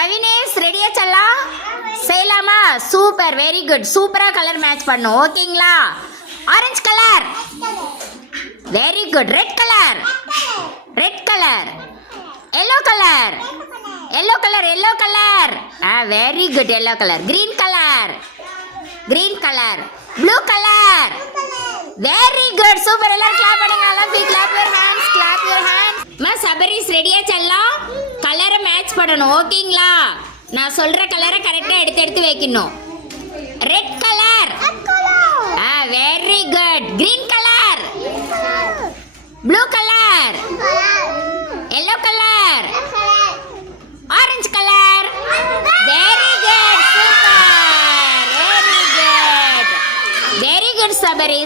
கவினேஷ் ரெடியா செல்லாம் செய்யலாமா? Super, very good. சூப்பரா கலர் மேட்ச் பண்ணும். ஓகேங்களா? Orange colour, very good. Red colour, red colour. Yellow colour, yellow colour, yellow colour. Very good. Yellow colour. Green colour, green colour. Blue colour, very good. Super. எல்லாரும் clap பண்ணுங்க. Clap your hands, clap your hands. Sabaris ரெடியா செல்லாம்? கலரை match பண்ணணும். ஓகேங்களா? நான் சொல்ற கலரை கரெக்டா எடுத்து எடுத்து வைக்கணும். Red colour, very good. Green colour, blue colour, yellow colour, orange colour. Very good. Super, very good, very good Sabari.